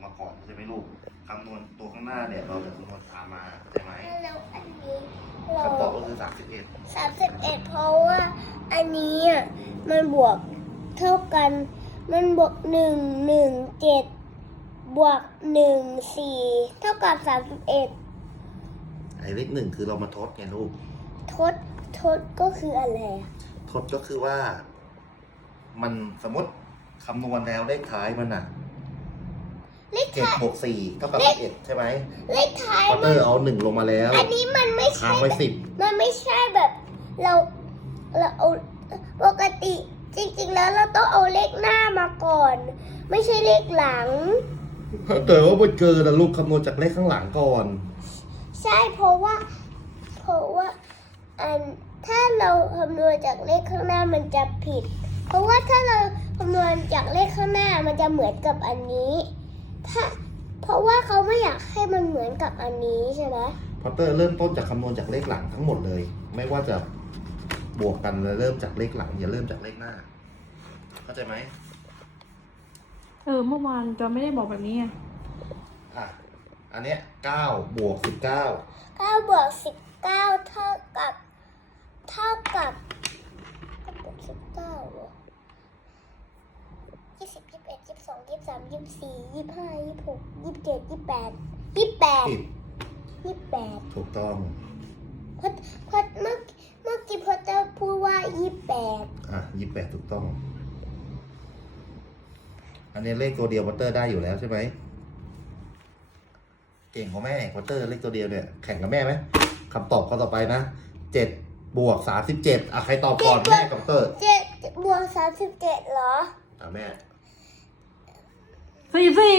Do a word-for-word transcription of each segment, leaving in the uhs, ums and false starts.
มาก่อนใช่ไหมลูกคำนวณตัวข้างหน้าเนี่ยเราจะคำนวณตามมาใช่ไหมแล้วอันนี้เราคำตอบก็คือสามสิบเอ็ดสามสิบเอ็ดเพราะว่าอันนี้อ่ะมันบวกเท่ากันมันบวกหนึ่งหนึ่งเจ็ดบวกหนึ่งสี่เท่ากับสามสิบเอ็ดไอ้เลขหนึ่งคือเรามาทดไงลูกทดทดก็คืออะไรอะทดก็คือว่า มันสมมติคำนวณแล้วเลขท้ายมันอ่ะเลขเจ็ดท้ายบวกสี่เท่ากับสิบเอ็ดใช่ไหมเลขท้ายพอเตมัอน ร์เอาหนึ่งลงมาแล้วอันนี้มันไม่ค้าใช่งไว้สิบมันไม่ใช่แบบเราเราเอาปกติจริงๆแล้วเราต้องเอาเลขหน้ามาก่อน ไม่ใช่เลขหลังแต่ว่ามันเกินนะลูกคำนวณจากเลขข้างหลังก่อนใช่เพราะว่า เพราะว่าอันถ้าเราคำนวณจากเลขข้างหน้ามันจะผิด เพราะว่าถ้าเราคำนวณจากเลขข้างหน้ามันจะเหมือนกับอันนี้ถ้าเพราะว่าเขาไม่อยากให้มันเหมือนกับอันนี้ใช่ไหมพอเตอร์เริ่มต้นจากคำนวณจากเลขหลังทั้งหมดเลย ไม่ว่าจะบวกกันแล้วเริ่มจากเลขหลังอย่าเริ่มจากเลขหน้า เข้าใจไหมเออเมื่อวานจอยไม่ได้บอกแบบนี้ไงอ่ะอันเนี้ยเก้าบวกสิบเก้าเก้าบวกสิบเก้าเท่ากับเท่ากับเก้าบวกสิบเก้าเหรอยี่สิบยี่สิบเอ็ดยี่สิบสองยี่สิบสามยี่สิบสี่ยี่สิบห้ายี่สิบหกยี่สิบเจ็ดยี่สิบแปดยี่สิบแปดผิดยี่สิบแปดถูกต้องพอพอเมื่อเมื่อกี้พอจะพูดว่ายี่สิบแปดอ่ะยี่สิบแปดถูกต้อง อันนี้เลขตัวเดียวพอเตอร์ได้อยู่แล้วใช่ไหมเก่งของแม่พอเตอร์เลขตัวเดียวเนี่ยแข่งกับแม่ไหมคำตอบข้อต่อไปนะเจ็ดบวกสามสิบเจ็ดอ่ะใครตอบก่อนแม่กับเตอร์เจ็ดบวกสามสิบเจ็ดเหรออ่ะแม่สี่สี่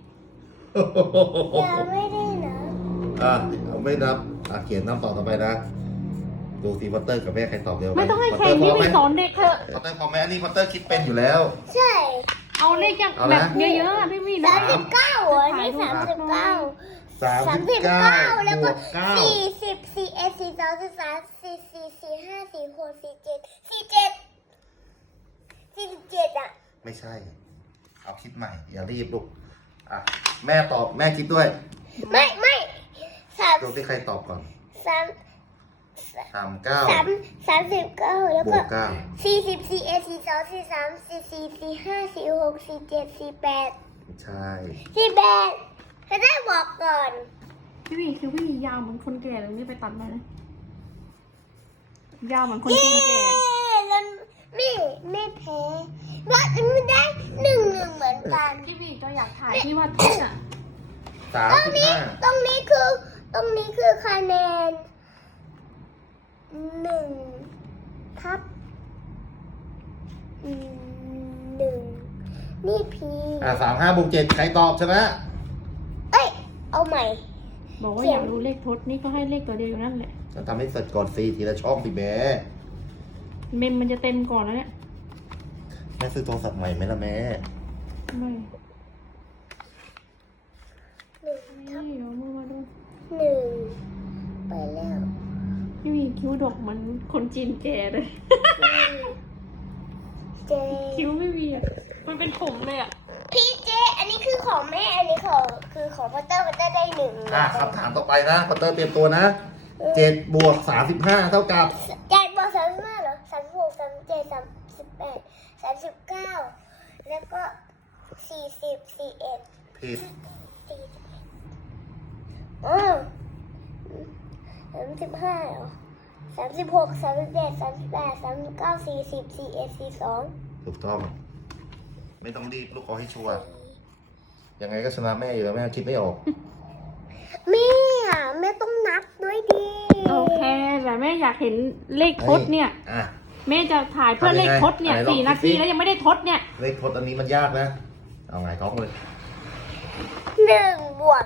ยังไม่ได้นะอ่ะเอาไม่นับอ่ะเขียนน้ำต่อต่อไปนะ ดูสิพอตเตอร์กับแม่ใครตอบเร็วไม่ต้องให้พแข่งพที่ร้อมไปไหมสอนเด็กเถอะพอตเตอร์พร้อมไหมอันนี้พอตเตอร์คิดเป็นอยู่แล้วใช่เอาเลขอย่างเอาแบนะบเยอะๆอะพี่วีสานะมสิบเก้าเหรออันนี่สามสิบเก้าสามสามสิสิบบ เก้าเก้าแล้วบก็วกเก้าสี่สิบสี่เอ็ดสี่สองสี่สามสี่สี่สี่ห้าสี่หกสี่เจ็ดสี่เจ็ดสี่สิบเจ็ดอ่ะไม่ใช่ เอาคิดใหม่ อย่ารีบลูกอ่ะแม่ตอบแม่คิดด้วยไม่ไม่สามดูที่ใครตอบก่อนสามสามเก้าสามสามสิบเก้าแล้วบก็วกเก้าสี่สิบสี่เอ็ดสี่สองสี่สามสี่สี่สี่ห้าสี่หกสี่เจ็ดสี่แปดไม่ใช่สี่แปดจะได้บอกก่อนพี่วีคือพี่วียาวเหมือนคนแก่เลยนี่ไปตัดมานะยาวเหมือนคนจีนแก่แล้วไม่ไม่แพ้ว่าไม่ได้หนึ่งหนึ่งเหมือนกันพี่วีก็อยากถ่ายที่ว่าทุกอ่ะสามตรงสิบนี้ห้าตรงนี้คือตรงนี้คือคะแนนหนึ่งทับหนึ่งนี่พีอ่ะสามห้าบวกเจ็ดใครตอบชนะเอ้ยเอาใหม่บอกว่าเขีอย ยาน กรู้เลขทดนี่ก็ให้เลขตัวเดียวอยู่นั่นแหละจะทำให้เสร็จก่อนสี่ทีละช่องสิแม่เมมมันจะเต็มก่อนแล้วเนี่ยแม่ซื้อโทรศัพท์ใหม่ไหมล่ะแม่ไม่หนึ่งไม่เดี๋ยวมือมาดูหนึ่งไปแล้วพี่วีคิ้วดกเหมือนคนจีนแก่เลยเจคิ้วไม่มีอ่ะมันเป็นผมเลยอ่ะพี่เจ อันนี้คือของแม่ อันนี้ของคือของพัตเตอร์พัตเตอร์ได้หนึ่งอ่ะคำถามต่อไปนะพอตเตอร์เตรียมตัวนะเจ็ดบวกสามสิบห้าเท่ากับแจกบอกสามสิบห้าเหรอสามสิบหกสามสิบเจ็ดสามสิบแปดสามสิบเก้าแล้วก็สี่สิบสี่เอ็ดผิดสี่สิบเอ็ดอ๋อสามสิบห้าเหรอสามสิบหกสามสิบเจ็ดสามสิบแปดสามสิบเก้าสี่สิบสี่เอ็ดสี่สองถูกต้อง ไม่ต้องรีบลูกขอให้ชัวร์ยังไงก็ชนะแม่อยู่แล้วแม่คิดไม่ออกแม่อะแม่ต้องนับด้วยดิโอเคแต่แม่อยากเห็นเลขทดเนี่ยอ่ะแม่จะถ่ายเพื่อเลขทดเนี่ยไหนลองสี่นาคิทีดสิแล้วยังไม่ได้ทดเนี่ยเลขทดอันนี้มันยากนะ เอาไงท้องเลยหนึ่งบวก